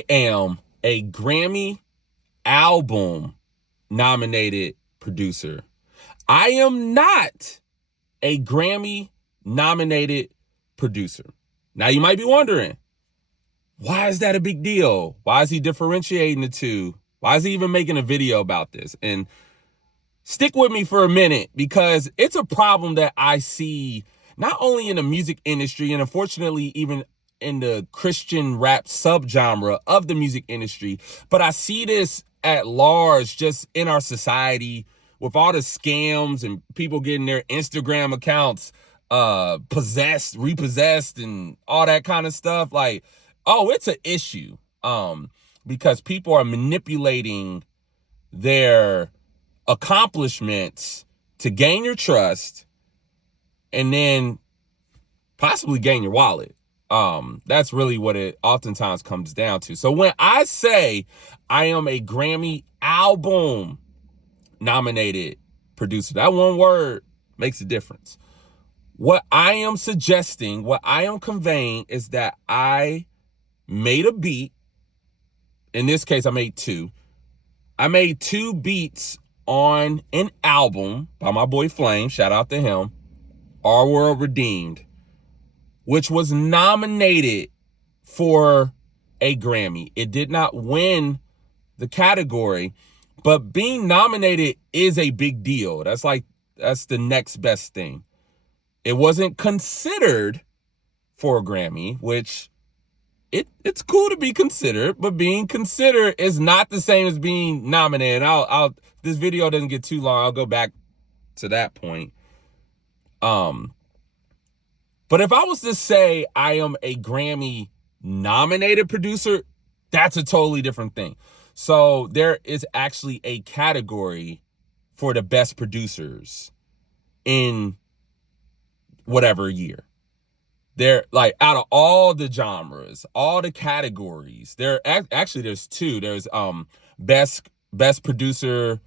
I am a Grammy album nominated producer. I am not a Grammy nominated producer. Now you might be wondering, why is that a big deal? Why is he differentiating the two? Why is he even making a video about this? And stick with me for a minute, because it's a problem that I see not only in the music industry, and unfortunately even in the Christian rap subgenre of the music industry, but I see this at large just in our society with all the scams and people getting their Instagram accounts repossessed and all that kind of stuff. Like, oh, it's an issue because people are manipulating their accomplishments to gain your trust and then possibly gain your wallet. That's really what it oftentimes comes down to. So when I say I am a Grammy album nominated producer, that one word makes a difference. What I am suggesting, what I am conveying is that I made a beat. In this case, I made two. I made two beats on an album by my boy Flame, shout out to him, Our World Redeemed, which was nominated for a Grammy. It did not win the category, but being nominated is a big deal. That's the next best thing. It wasn't considered for a Grammy, which it's cool to be considered, but being considered is not the same as being nominated. This video doesn't get too long, I'll go back to that point. But if I was to say I am a Grammy nominated producer, that's a totally different thing. So there is actually a category for the best producers in whatever year. They're like, out of all the genres, all the categories, there's two. There's best producer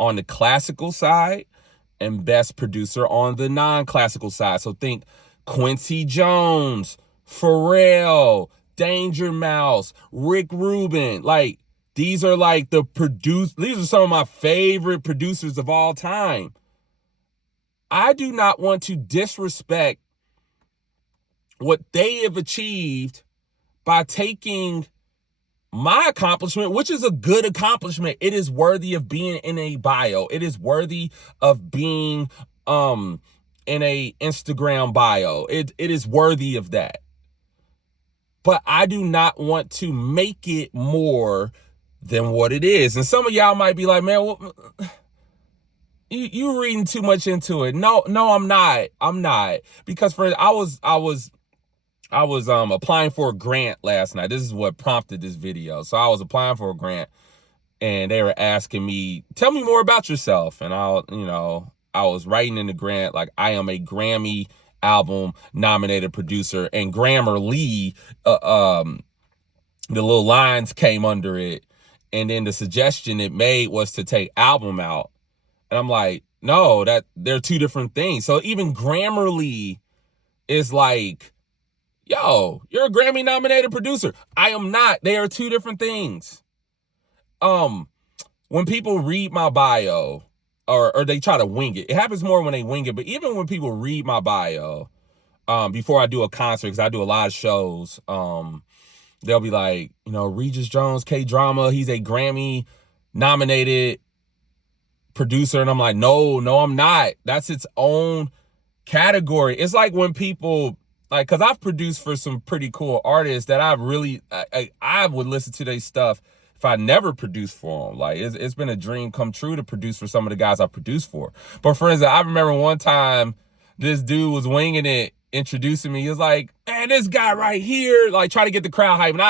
on the classical side and best producer on the non-classical side. So think Quincy Jones, Pharrell, Danger Mouse, Rick Rubin. Like, these are some of my favorite producers of all time. I do not want to disrespect what they have achieved by taking my accomplishment, which is a good accomplishment. It is worthy of being in a bio. It is worthy of being in a Instagram bio. It is worthy of that. But I do not want to make it more than what it is. And some of y'all might be like, man, well, you reading too much into it. No, I'm not. Because I was applying for a grant last night. This is what prompted this video. So I was applying for a grant and they were asking me, tell me more about yourself. And I was writing in the grant, like, I am a Grammy album nominated producer, and Grammarly, the little lines came under it. And then the suggestion it made was to take album out. And I'm like, no, they're two different things. So even Grammarly is like, yo, you're a Grammy nominated producer. I am not. They are two different things. When people read my bio or they try to wing it happens more when they wing it. But even when people read my bio, before I do a concert, because I do a lot of shows, they'll be like, Regis Jones, K-Drama, he's a Grammy nominated producer. And I'm like, no, I'm not. That's its own category. It's like when people, like, because I've produced for some pretty cool artists that I would listen to their stuff if I never produced for them. Like, it's been a dream come true to produce for some of the guys I produced for. But for instance, I remember one time this dude was winging it, introducing me. He was like, man, this guy right here, like, try to get the crowd hype. And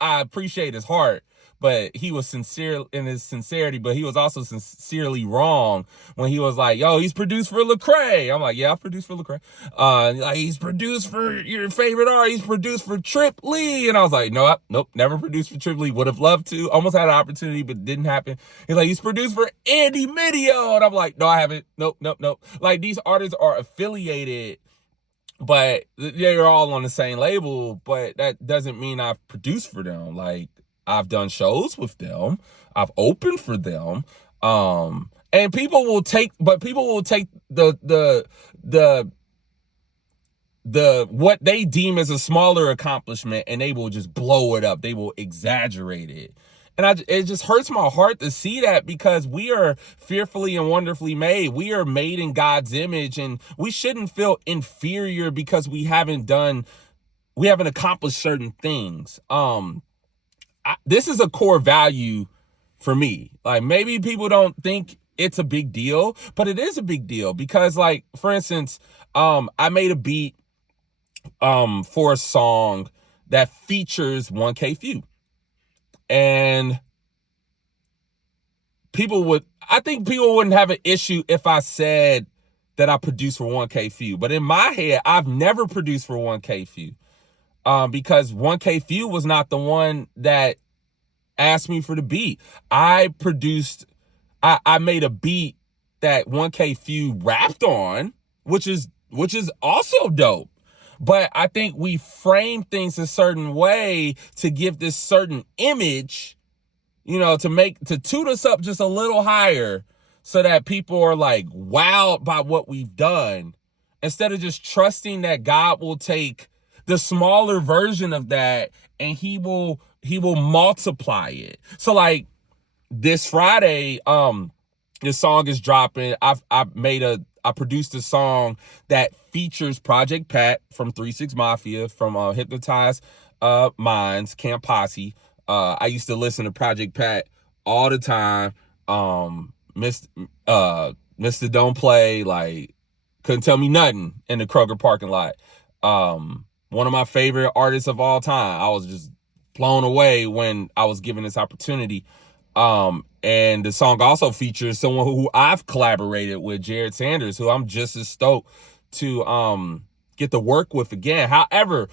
I appreciate his heart, but he was sincere in his sincerity, but he was also sincerely wrong when he was like, yo, he's produced for Lecrae. I'm like, yeah, I produced for Lecrae. Like, he's produced for your favorite artist. He's produced for Trip Lee. And I was like, nope, never produced for Trip Lee. Would have loved to, almost had an opportunity, but didn't happen. He's like, he's produced for Andy Mineo. And I'm like, no, I haven't. Nope. Like, these artists are affiliated, but they're all on the same label, but that doesn't mean I've produced for them. Like, I've done shows with them. I've opened for them. And people will take the what they deem as a smaller accomplishment, and they will just blow it up. They will exaggerate it. And it just hurts my heart to see that, because we are fearfully and wonderfully made. We are made in God's image, and we shouldn't feel inferior because we haven't accomplished certain things. This is a core value for me. Like, maybe people don't think it's a big deal, but it is a big deal, because, like, for instance, I made a beat for a song that features 1K Few. And I think people wouldn't have an issue if I said that I produced for 1K Few. But in my head, I've never produced for 1K Few. Because 1K Few was not the one that asked me for the beat. I made a beat that 1K Few rapped on, which is also dope. But I think we frame things a certain way to give this certain image, to toot us up just a little higher, so that people are like wowed by what we've done, instead of just trusting that God will take the smaller version of that and he will multiply it. So, like, this Friday, this song is dropping. I produced a song that features Project Pat from 3 6 Mafia, from Hypnotized Minds, Camp Posse. I used to listen to Project Pat all the time. Mr. Don't Play, like, couldn't tell me nothing in the Kroger parking lot. One of my favorite artists of all time. I was just blown away when I was given this opportunity. And the song also features someone who I've collaborated with, Jared Sanders, who I'm just as stoked to get to work with again. However,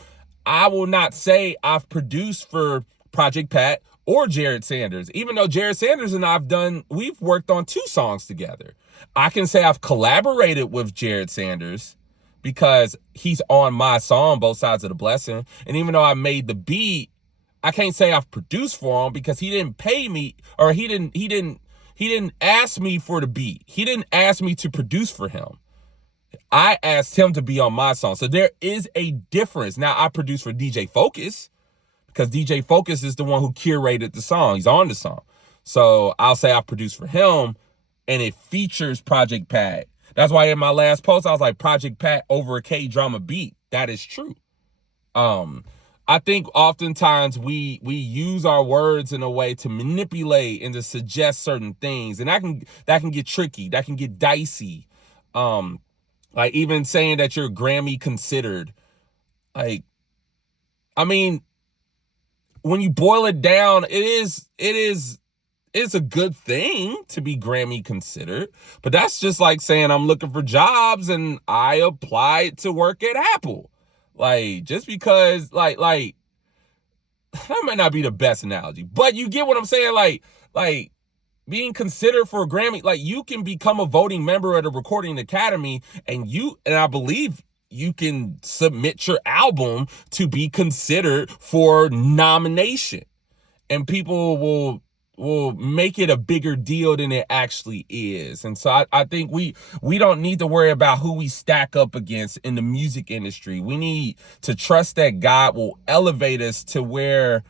I will not say I've produced for Project Pat or Jared Sanders, even though Jared Sanders and we've worked on 2 songs together. I can say I've collaborated with Jared Sanders because he's on my song, Both Sides of the Blessing. And even though I made the beat, I can't say I've produced for him because he didn't pay me, or he didn't ask me for the beat. He didn't ask me to produce for him. I asked him to be on my song. So there is a difference. Now, I produce for DJ Focus because DJ Focus is the one who curated the song. He's on the song. So I'll say I produced for him, and it features Project Pat. That's why in my last post, I was like, Project Pat over a K-drama beat. That is true. I think oftentimes we use our words in a way to manipulate and to suggest certain things. And that can get tricky. That can get dicey. Like, even saying that you're Grammy considered. Like, I mean, when you boil it down, it's a good thing to be Grammy considered, but that's just like saying I'm looking for jobs and I applied to work at Apple. Like, just because, like that might not be the best analogy, but you get what I'm saying. Like being considered for a Grammy, like, you can become a voting member at a Recording Academy, and I believe you can submit your album to be considered for nomination, and people will make it a bigger deal than it actually is. And so I think we don't need to worry about who we stack up against in the music industry. We need to trust that God will elevate us to where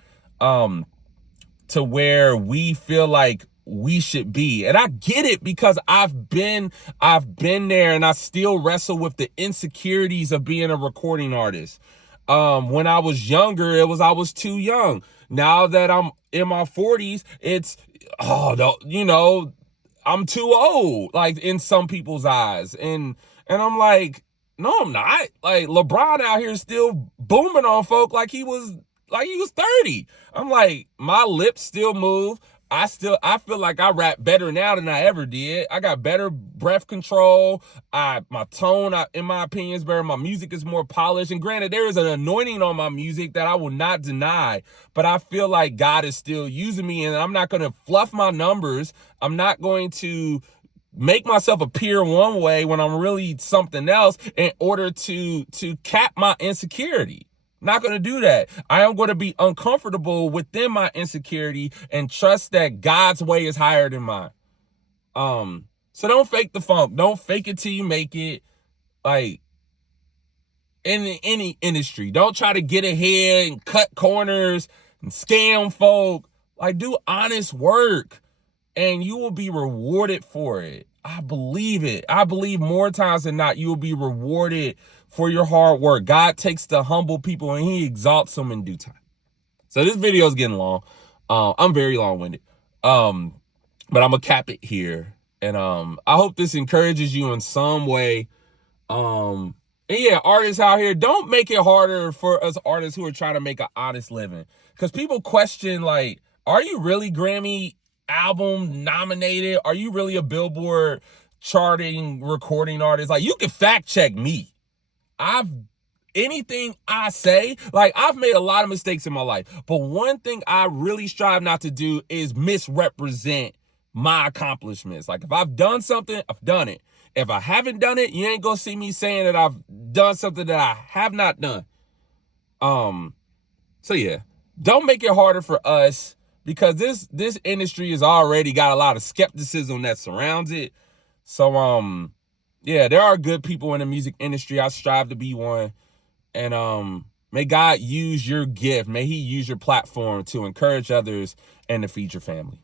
we feel like we should be. And I get it, because I've been there, and I still wrestle with the insecurities of being a recording artist. When I was younger, I was too young. Now that I'm in my 40s, I'm too old, like, in some people's eyes. And I'm like, no, I'm not. Like, LeBron out here still booming on folk like he was 30. I'm like, my lips still move. I feel like I rap better now than I ever did. I got better breath control. My tone, in my opinion, is better. My music is more polished. And granted, there is an anointing on my music that I will not deny, but I feel like God is still using me, and I'm not going to fluff my numbers. I'm not going to make myself appear one way when I'm really something else in order to cap my insecurity. Not going to do that. I am going to be uncomfortable within my insecurity and trust that God's way is higher than mine. So don't fake the funk. Don't fake it till you make it. Like, in any industry, don't try to get ahead and cut corners and scam folk. Like, do honest work and you will be rewarded for it. I believe it. I believe more times than not, you will be rewarded for your hard work. God takes the humble people and he exalts them in due time. So this video is getting long. I'm very long-winded. But I'm gonna cap it here. And I hope this encourages you in some way. And yeah, artists out here, don't make it harder for us artists who are trying to make an honest living. Because people question, like, are you really Grammy album nominated? Are you really a Billboard charting recording artist? Like, you can fact check me. Anything I say, like, I've made a lot of mistakes in my life. But one thing I really strive not to do is misrepresent my accomplishments. Like, if I've done something, I've done it. If I haven't done it, you ain't gonna see me saying that I've done something that I have not done. So yeah, don't make it harder for us, because this industry has already got a lot of skepticism that surrounds it. So yeah, there are good people in the music industry. I strive to be one. And may God use your gift. May he use your platform to encourage others and to feed your family.